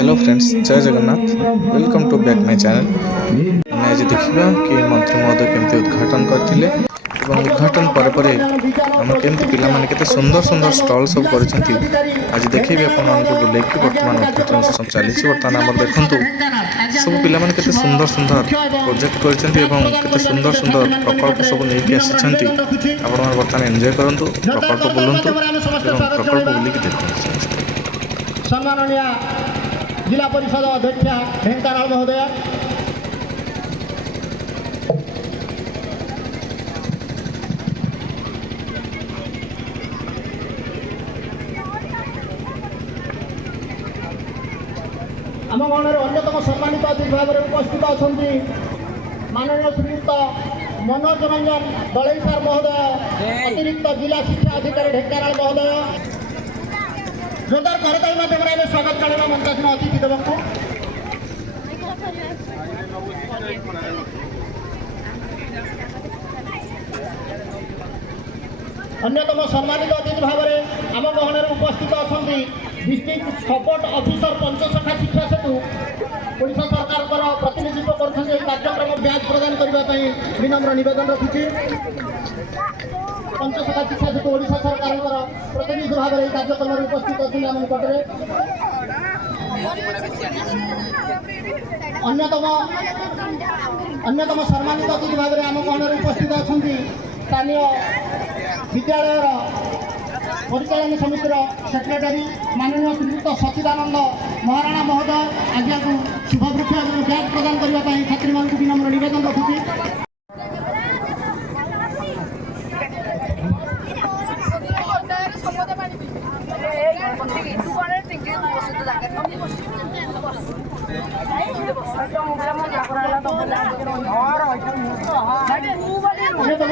Hello friends, जय Jagannath. Welcome to back my channel. ଆମେ ଆଜି ଦେଖିବା କି ମନ୍ତ୍ରୀ ମହୋଦୟ କେମିତି ଉଦ୍ଘାଟନ କରିଥିଲେ ଏବଂ ଉଦ୍ଘାଟନ ପରେ ପରେ ଆମର କେମିତି ପିଲାମାନେ କେତେ ସୁନ୍ଦର ସୁନ୍ଦର ଷ୍ଟଲ୍ ସବୁ କରିଛନ୍ତି। ଆଜି ଦେଖେଇବି ଆପଣମାନଙ୍କୁ ବୁଲେଇକି। ବର୍ତ୍ତମାନ ଉଦ୍ଘାଟନ ସେସନ ଚାଲିଛି। ବର୍ତ୍ତମାନ ଆମର ଦେଖନ୍ତୁ ସବୁ ପିଲାମାନେ କେତେ ସୁନ୍ଦର ସୁନ୍ଦର ପ୍ରୋଜେକ୍ଟ କରିଛନ୍ତି ଏବଂ କେତେ ସୁନ୍ଦର ସୁନ୍ଦର ପ୍ରକଳ୍ପ ସବୁ ନେଇକି ଆସିଛନ୍ତି। ଆପଣମାନେ ବର୍ତ୍ତମାନ ଏନ୍ଜୟ କରନ୍ତୁ, ପ୍ରକଳ୍ପ ବୁଲନ୍ତୁ ଏବଂ ପ୍ରକଳ୍ପ ବୁଲିକି ଦେଖନ୍ତୁ ସମସ୍ତେ। सम्माननीय जिला परिषद अध्यक्ष ढेंकानाल महोदय, आम गणर अन्यतम सम्मानित अतिथि भाव में उपस्थित अच्छा माननीय श्रीयुक्त मनोज रंजन दलई सार महोदय, अतिरिक्त जिला शिक्षा अधिकारी ढेंकानाल महोदय। जोरदार करताली माध्यम स्वागत करना मंचासीन अतिथि देव को। अन्यतम सम्मानित अतिथि भाव में आम गहन उपस्थित अच्छा डिस्ट्रिक्ट सपोर्ट ऑफिसर पंचसखा शिक्षा सेतु ओडिशा सरकार प्रतिनिधित्व कर कार्यक्रम ब्याज प्रदान करने विनम्र निवेदन रखी। पंचसखा शिक्षा सेतु ओडिशा सरकार प्रतिनिधि भाव में कार्यक्रम उपस्थित अच्छे आम निकटने। अन्यतम सम्मानित अतिथि भाव में आम गहन उपस्थित अच्छा स्थानीय विद्यालय परिचालन समितिर सेक्रेटरी माननीय श्रीयुक्त सचिदानंद महाराणा महोदय आज को शुभवृक्ष ब्याज प्रदान करने छात्री मान विनम्र निवेदन रखुची।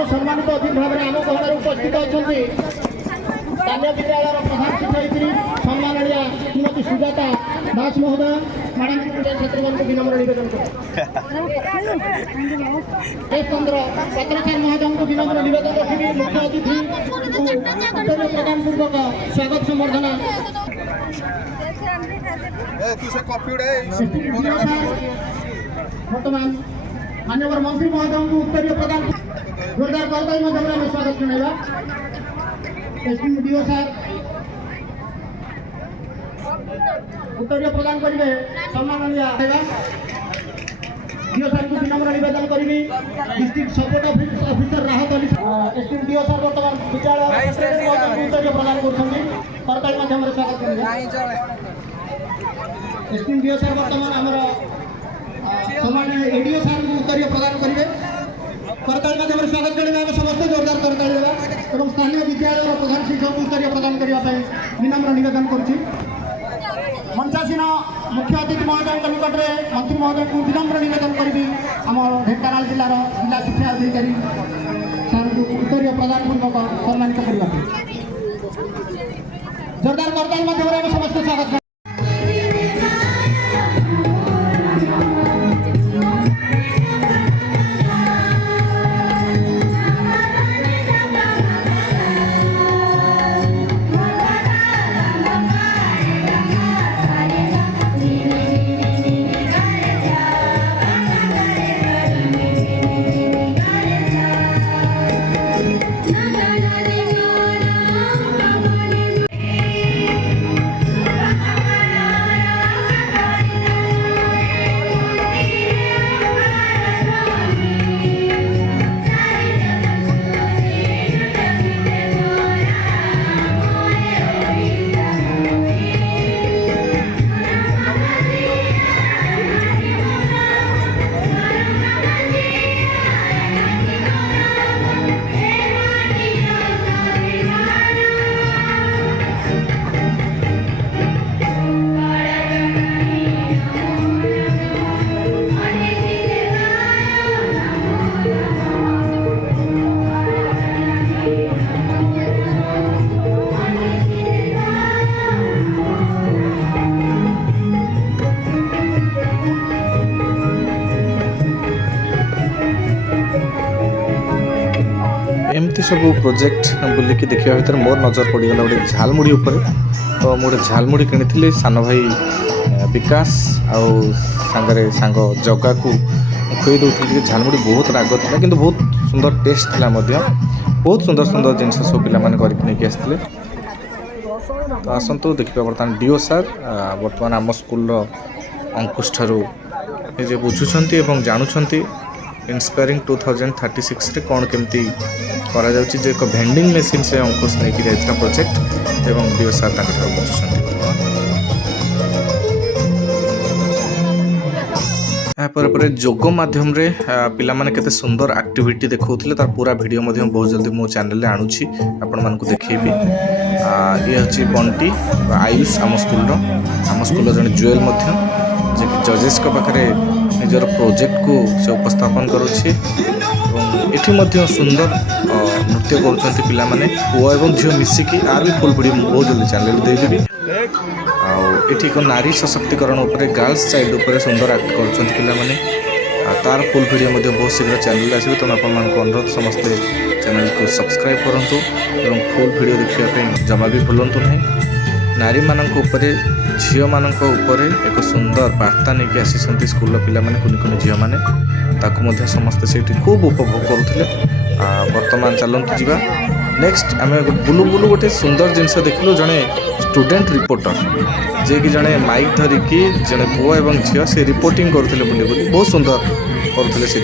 सम्मानित अतिथि भाव में आम गहन उपस्थित अच्छा स्थानीय विद्यालय प्रधान शिक्षयित्री सम्माननीय श्रीमती सुजाता दास महोदय मैडम छात्री मान विनम्र निवेदन चंद्र पत्रकार महोदय को विनम्र निवेदन रखी मुख्य अतिथि प्रदान पूर्वक स्वागत संबर्धना। वर्तमान मान्यवर मंत्री महोदय को उत्तरीय प्रदान जोरदार करताली माध्यम स्वागत जनाइबा। डीओ सार उत्तरीय प्रदान करेंगे सम्माननीय डीओ सार को विनम्र निवेदन करी डिस्ट्रिक्ट सपोर्ट ऑफिसर राहत अली एसटीएम डीओ सार वर्तमान विद्यालय उत्तरीय प्रदान करताली माध्यम स्वागत करेंगे। एसटीएम डीओ सार वर्तमान आमर सम्माननीय एडीओ सार को उत्तरीय प्रदान करेंगे करताली माध्यम स्वागत करेंगे। आम समस्त जोरदार करताली देवा और स्थानीय विद्यालय प्रधान शिक्षक को उत्तरीय प्रदान करने विनम्र निवेदन करुच्ची। मंचासीन मुख्य अतिथि महोदय निकट में मंत्री महोदय को विनम्र निवेदन करी आम ढेंकानाल जिलार जिला शिक्षा अधिकारी सार को उत्तरीय प्रदान पूर्वक सम्मानित करने जोरदार करताली माध्यम समस्त स्वागत। एमती सब प्रोजेक्ट बुलिकी देखा भितर मोर नजर पड़गला गोटे झालमुड़ी उपर। तो मुझे झालमुड़ी किनी सान भाई विकास आउ सांगरे सांग जगा को खुई दूसरी झालमुड़ी बहुत राग था कि बहुत सुंदर टेस्ट था बहुत सुंदर सुंदर जिन सब पे करके आसते तो आसतु देखिए बर्तमान डीओ सार बर्तमान आम स्कूल अंकुश ठारू जे बुझुंट जानुंट इंस्पायरिंग 2036 रे कौन केमती करा जाउची जे एक भेंडिंग मशीन से अंकुश नहीं जाइता प्रोजेक्ट एवं डीओ सार ताकठार बुझुंट यापर जोग मध्यम पिला माने केते सुंदर एक्टिविटी देखौथिले तार पूरा वीडियो मध्यम बहुत जल्दी मो चैनल रे आणुची आपण मानकु देखेबी ये हची बंटी आयुष आम स्कूल जन जुएल मध्य जे जजेस के पाखरे निजर प्रोजेक्ट को से उपस्थापन करुछि एठी मध्य सुंदर नृत्य करुछंती पिला माने पुआ एवं झियो मिसिकी आर भी फुल वीडियो बहुत जल्दी चैनल दे देबी एठी एक नारी सशक्तिकरण उपरे गर्ल्स चाइल्ड उपरे सुंदर एक्ट करुछंती पिला माने तार फुल वीडियो मध्य बहुत शीघ्र चैनल आसीबे तो आपण मानक अनुरोध समस्त चैनल को सब्सक्राइब करंतु एवं फुल वीडियो देखिया पे जमा भी भूलंतु नहीं नारी मानक उपरे झियो मानक उपरे एक सुंदर वार्ता नहीं आसी स्कूल पिला माने कुनि कुनि झियो माने ताकू मध्य समस्त सेठी खूब उपभोग करुथिले वर्तमान चलंतु जीवा नेक्स्ट आम बुलू बुलू गोटे सुंदर जिनस देखिलु जड़े स्टूडेंट रिपोर्टर जे कि जड़े माइक धरिकी जड़े पुआ एवं झील से रिपोर्टिंग करते बुली बहुत सुंदर करते से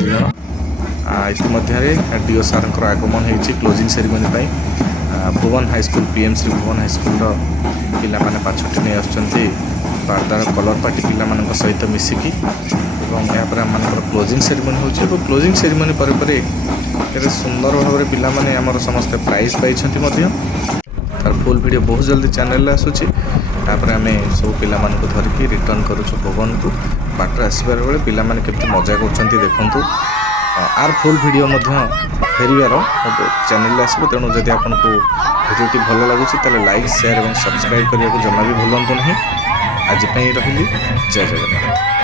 इतिमध्य डीओ सार आगमन होती क्लोजिंग सेरेमनी भुवन हाईस्कूल पीएमसी भुवन हाईस्कूल पिला माने 5टी नहीं आसुचंती बारदार कलर पार्टी पिला मानक सहित मिसिकी यापर आम क्लोजिंग सेरेमनी हो क्लोजिंग सेरेमनी पर सुंदर भाव में पिला माने आमर समस्त प्राइज पाई तार फुल वीडियो बहुत जल्दी चैनल आसूची तापर आम सब पिला मानक धरिकी रिटर्न करुछु भुवन को बाटर आसबार बेले पिला माने केमती मजा करछंती देखंतु आर फुल वीडियो फेरियार चैनल आसो तेणु जदि आपको भिडियोटी भल लगुच लाइक शेयर और सब्सक्राइब करने को जमा भी भूलु नहीं आज रही जय जगन्नाथ।